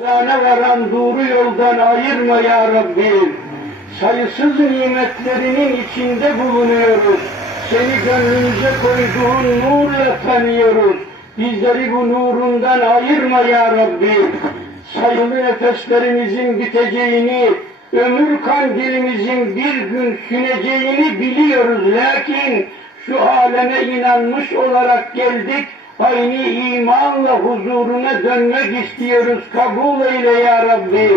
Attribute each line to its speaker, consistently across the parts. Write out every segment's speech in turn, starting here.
Speaker 1: Sana varan doğru yoldan ayırma ya Rabbi. Sayısız nimetlerinin içinde bulunuyoruz. Seni gönlümüze koyduğun nurla tanıyoruz. Bizleri bu nurundan ayırma ya Rabbi. Sayılı nefeslerimizin biteceğini, ömür kandilimizin bir gün süneceğini biliyoruz. Lakin şu aleme inanmış olarak geldik. Aynı imanla huzuruna dönmek istiyoruz. Kabul eyle ya Rabbi.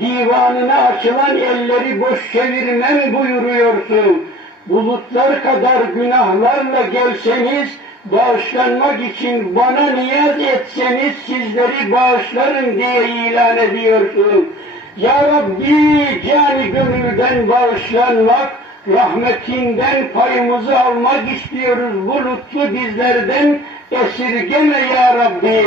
Speaker 1: Divanına açılan elleri boş çevirmem buyuruyorsun. Bulutlar kadar günahlarla gelseniz, bağışlanmak için bana niyaz etseniz sizleri bağışlarım diye ilan ediyorsun. Ya Rabbi cani gönülden bağışlanmak, rahmetinden payımızı almak istiyoruz. Bu lütfu bizlerden esirgeme ya Rabbi.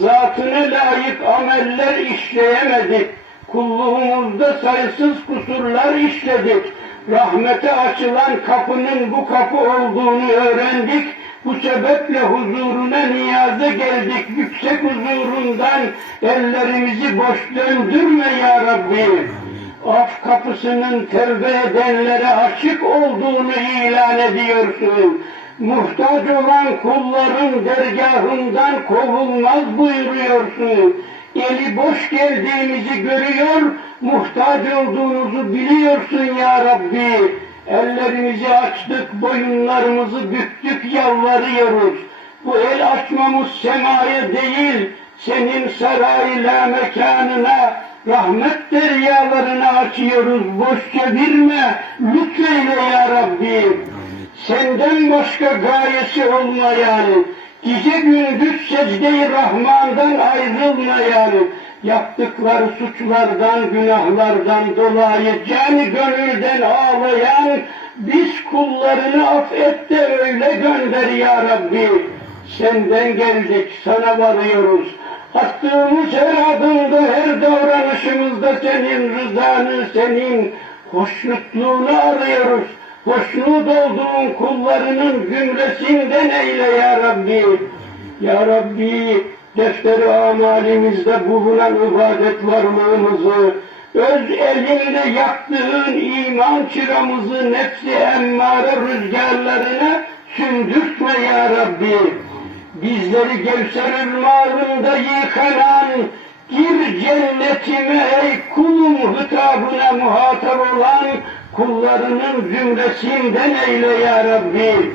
Speaker 1: Zatına layık ameller işleyemedik. Kulluğumuzda sayısız kusurlar işledik. Rahmete açılan kapının bu kapı olduğunu öğrendik. Bu sebeple huzuruna niyaza geldik. Yüksek huzurundan ellerimizi boş döndürme ya Rabbi. Af kapısının tevbe edenlere açık olduğunu ilan ediyorsun. Muhtaç olan kulların dergahından kovulmaz buyuruyorsun. Eli boş geldiğimizi görüyor, muhtaç olduğumuzu biliyorsun ya Rabbi. Ellerimizi açtık, boyunlarımızı büktük, yalvarıyoruz. Bu el açmamız semaya değil, senin sarayla mekanına, rahmet deryalarını açıyoruz. Boş çevirme, lütfeyle ya Rabbi. Senden başka gayesi olmayan, gece gündüz secde-i Rahman'dan ayrılmayan, yaptıkları suçlardan, günahlardan dolayı cani gönülden ağlayan, biz kullarını affet de öyle gönder ya Rabbi. Senden geldik, sana varıyoruz. Attığımız her adımda, her davranışımızda senin rızanı, senin hoşnutluğunu arıyoruz. Hoşnut olduğun kullarının cümlesinden eyle ya Rabbi. Ya Rabbi, defteri amalimizde bulunan ibadet varlığımızı, öz elinle yaktığın iman çıramızı nefsi emmare rüzgarlarına sündürtme ya Rabbi. Bizleri Gevser ırmağında yıkanan, gir cennetime ey kulum hitabına muhatap olan kullarının cümlesinden eyle ya Rabbi.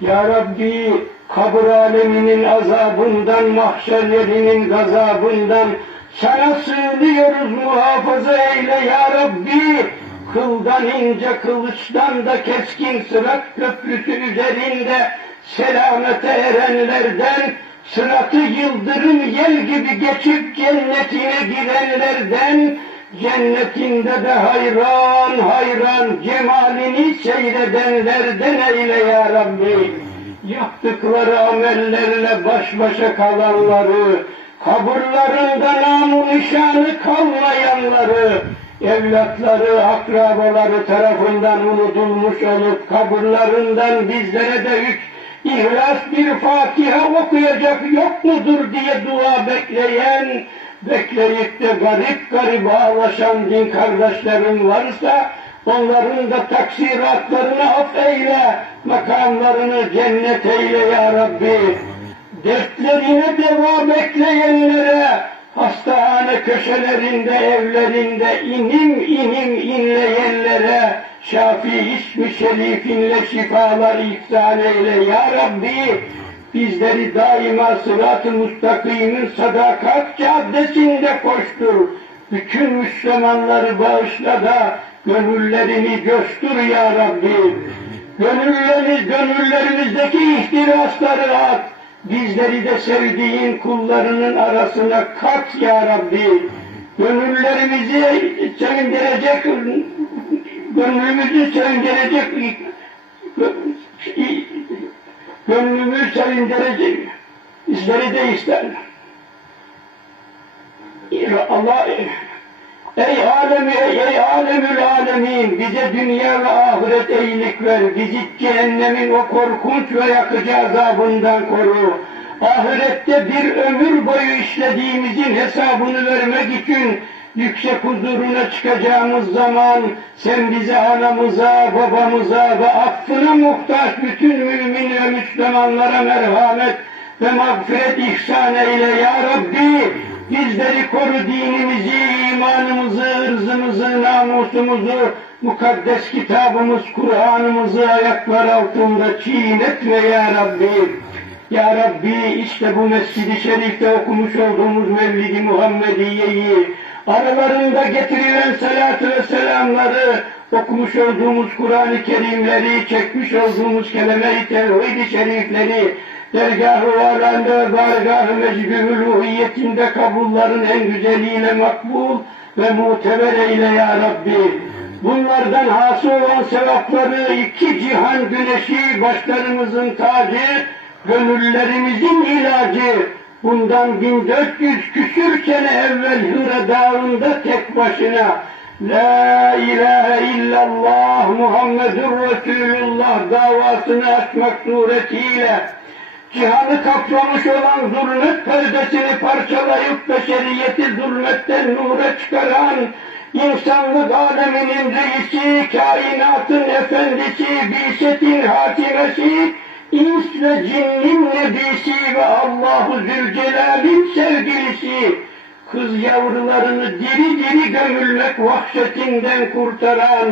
Speaker 1: Ya Rabbi kabir aleminin azabından, mahşer yerinin gazabından sana sığınıyoruz muhafaza eyle ya Rabbi. Kıldan ince kılıçtan da keskin sırat köprüsü üzerinde selamete erenlerden, sıratı yıldırım yel gibi geçip cennetine girenlerden, cennetinde de hayran hayran cemalini seyredenlerden eyle ya Rabbi. Yaptıkları amellerle baş başa kalanları, kaburlarında namı nişanı kalmayanları, evlatları, akrabaları tarafından unutulmuş olup kaburlarından bizlere de üç İhlas bir Fatiha okuyacak yok mudur diye dua bekleyen, bekleyip de garip garip ağlaşan din kardeşlerim varsa, onların da taksiratlarını affeyle, makamlarını cennet eyle ya Rabbi. Dertlerine deva bekleyenlere, hastahane köşelerinde, evlerinde inim inim inleyenlere, Şafi ismi şerifinle şifalar ihsan eyle ya Rabbi. Bizleri daima sırat-ı müstakimin sadakat caddesinde koştur. Bütün Müslümanları bağışla da gönüllerini göstür ya Rabbi. Gönüllerimiz, gönüllerimizdeki ihtirasları at. Bizleri de sevdiğin kullarının arasına kat ya Rabbi. Gönüllerimizi sevindirecek, gönlümüzü sevindirecek, gönlümü sevindirecek bizleri de ister. Allah Ey alemi, ey alemül alemin, bize dünya ve ahiret iyilik ver, bizi cehennemin o korkunç ve yakıcı azabından koru. ahirette bir ömür boyu işlediğimizin hesabını vermek için yüksek huzuruna çıkacağımız zaman sen bize anamıza, babamıza ve affına muhtaç bütün mümin ve Müslümanlara merhamet ve mağfiret ihsan eyle ya Rabbi. Bizleri koru dinimizi, imanımızı, ırzımızı, namusumuzu, mukaddes kitabımız, Kur'an'ımızı ayaklar altında çiğnetme ya Rabbi. Ya Rabbi işte bu Mescid-i Şerif'te okumuş olduğumuz Mevlid-i Muhammediye'yi aralarında getirilen salatü ve selamları okumuş olduğumuz Kur'an-ı Kerimleri, çekmiş olduğumuz kelime-i tevhid-i şerifleri dergâh-ı alanda ve bargâh-ı mecbûl uluhiyetinde kabulların en güzeliyle makbul ve muteber eyle ya Rabbi. Bunlardan hasıl olan sevapları iki cihan güneşi başlarımızın tacı, gönüllerimizin ilacı. Bundan 1400 küsür sene evvel Hıra Dağı'nda tek başına La ilahe illallah Muhammedur Resulullah davasını açmak suretiyle cihanı kaplamış olan zulmet perdesini parçalayıp beşeriyeti zulmetten nura çıkaran insanlık aleminin reisi, kainatın efendisi, bisetin hakimesi, ins ve cinnin nebisi ve Allahu Zülcelal'in sevgilisi, kız yavrularını diri diri gömülmek vahşetinden kurtaran,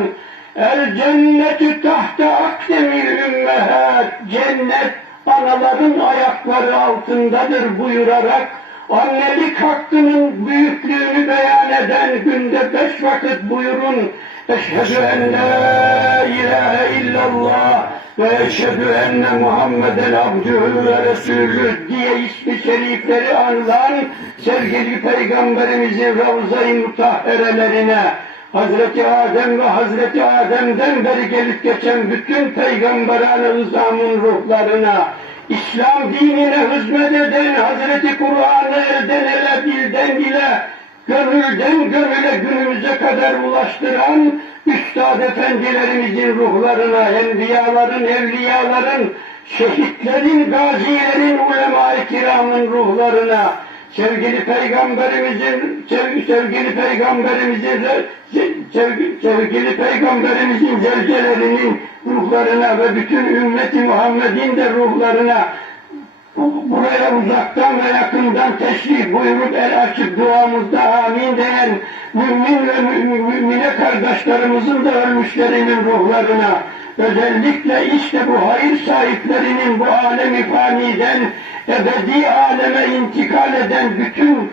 Speaker 1: El cennetü tahta akdemil ümmehat, cennet anaların ayakları altındadır buyurarak, annelik hakkının büyüklüğünü beyan eden günde beş vakit buyurun, Eşhedü en la ilahe illallah ve eşhedü enne Muhammeden abdühü ve resulü diye ismi şerifleri anılan sevgili Peygamberimizin Ravza-i Mutahherelerine Hazreti Adem ve Hazreti Adem'den beri gelip geçen bütün peygamberane ruhlarına İslam dinine hizmet eden Hazreti Kur'an'ı elden ele dilden dile gönülden gönüle günümüze kadar ulaştıran Üstad Efendilerimizin ruhlarına, enbiyaların, evliyaların, şehitlerin, gazilerin, ulema-i kiramın ruhlarına, sevgili peygamberimizin, sevgili, sevgili peygamberimizin, sevgili, sevgili peygamberimizin zelcelerinin ruhlarına ve bütün ümmeti Muhammed'in de ruhlarına buraya uzaktan ve yakından teşrif buyurup el açıp duamızda amin diyen mümin ve mü- mümine kardeşlerimizin de ölmüşlerinin ruhlarına özellikle işte bu hayır sahiplerinin bu alemi faniden ebedi aleme intikal eden bütün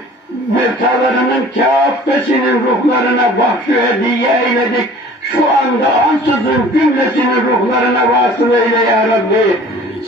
Speaker 1: mevtalarının kâffesinin ruhlarına bahşu hediye eyledik. Şu anda ansızın cümlesinin ruhlarına vasıl eyle ya Rabbi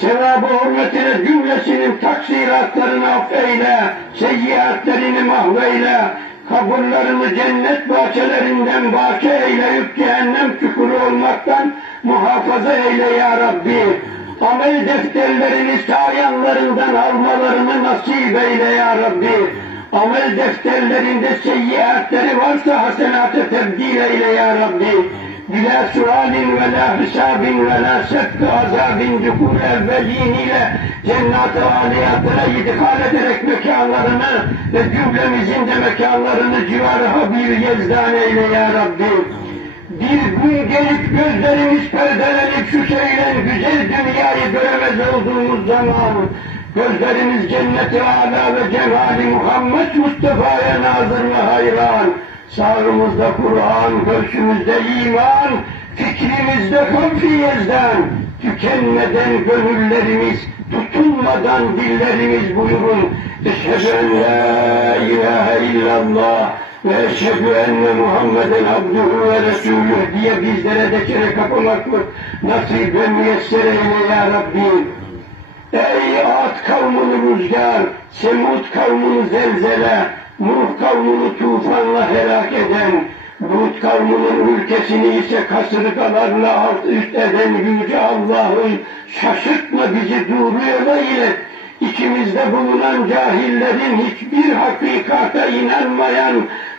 Speaker 1: sevabı hürmetine cümlesinin taksiratlarını affeyle, seyyiatlerini mahveyle, kabullerini cennet bahçelerinden bahçe eyleyip cehennem çukuru olmaktan muhafaza eyle ya Rabbi. Amel defterlerini sayanlarından almalarını nasip eyle ya Rabbi. Amel defterlerinde seyyiatleri varsa hasenata tebdil eyle ya Rabbi. Bila sualin ve la hesabin ve la sekkı azabin dükul evvelin ile cennet-i aliyatlara idhal ederek mekanlarını ve cümlemizin de mekanlarını civarı habir yezdan eyle ya Rabbi. Gelip gözlerimiz perdelenip şu şeylen güzel dünyayı göremez olduğumuz zaman gözlerimiz cenneti ala ve cemali Muhammed Mustafa'ya nazır ve hayran. Sağımızda Kur'an, göğsümüzde iman, fikrimizde hafiyezden, tükenmeden gönüllerimiz, tutulmadan dillerimiz buyurun. Eşhedü en la ilahe illallah ve eşhedü enne Muhammeden abduhu ve resulüh diye bizlere de kere kapamaklık nasip ve müyesser eyle ya Rabbi. Ey Ad kavmini rüzgar, Semud kavmini zelzele, Nuh kavmini tufanla helak eden, Lut kavminin ülkesini ise kasırgalarla alt üst eden Yüce Allah'ım şaşırtma bizi doğru yola ilet. İçimizde bulunan cahillerin hiçbir hakikata inanmayan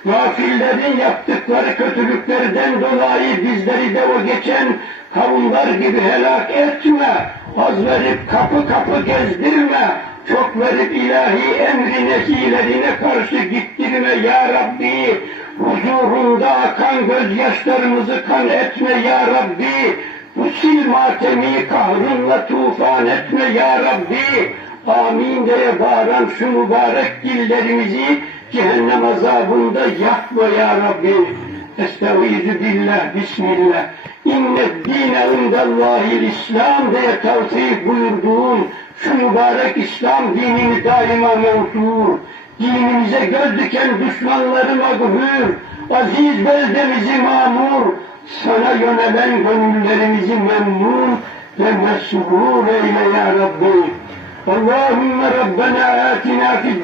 Speaker 1: gafillerin yaptıkları kötülüklerden dolayı bizleri de o geçen kavimler gibi helak etme. Az verip kapı kapı gezdirme. çok verip ilahi emri nehilerine karşı gittirme ya Rabbi. Huzurunda akan gözyaşlarımızı kan etme ya Rabbi. Bu sil matemi kahrınla tufan etme ya Rabbi. Amin diye bağıran şu mübarek dillerimizi Cehennem azabında yakma ya Rabbi. Estaizu billah, bismillah. İnne dine indallahil İslam diye tavsiye buyurduğun şu mübarek İslam dinini daima mevtur. Dinimize göz diken düşmanları mağbur, aziz beldemizi mamur, sana yönelen gönüllerimizi memnun ve mesrur eyle ya Rabbi. Allahümme Rabbena atina fid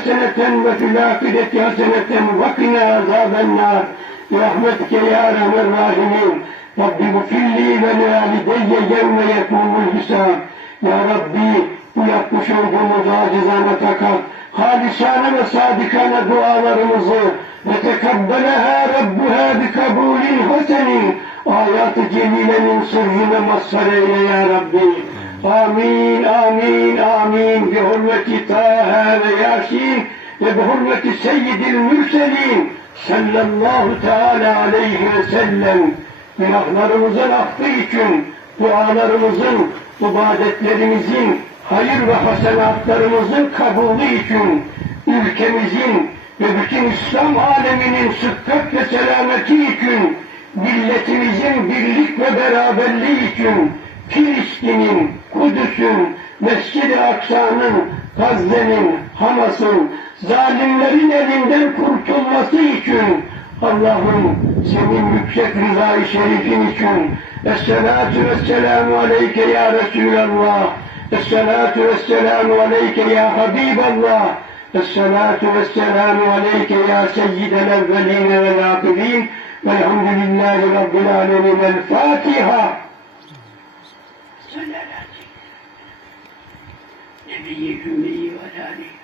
Speaker 1: في الدنيا حسنة وفي الآخرة حسنة وقنا عذاب النار برحمتك يا أرحم الراحمين رب اغفر لي ولوالدي يوم يقوم الحساب Ya Rabbi bu yapmış olduğumuz acizane fakat halisane ve sadikane dualarımızı ve tekebbeleha Rabbuha bi kabulin hasenin ayat-ı cemilenin sırrına mazhar eyle ya Rabbi. Amin, amin, amin. Bi hurmeti Taha ve Yasin ve bi hurmeti Seyyidil Mürselin sallallahu teala aleyhi ve sellem. Günahlarımızın affı için, dualarımızın, ibadetlerimizin, hayır ve hasenatlarımızın kabulü için, ülkemizin ve bütün İslam aleminin sıhhat ve selameti için, milletimizin birlik ve beraberliği için, Filistin'in, Kudüs'ün, Mescid-i Aksa'nın, Gazze'nin, Hamas'ın, zalimlerin elinden kurtulması için Allah'ım senin yüksek rızayı şerifin için Esselatu vesselamu aleyke ya Resulallah Esselatu vesselamu aleyke ya Habiballah Esselatu vesselamu aleyke ya Seyyidel evveline vel akirin Velhamdülillahi Rabbil alemin. El Fatiha Sallallahu aleyhi ve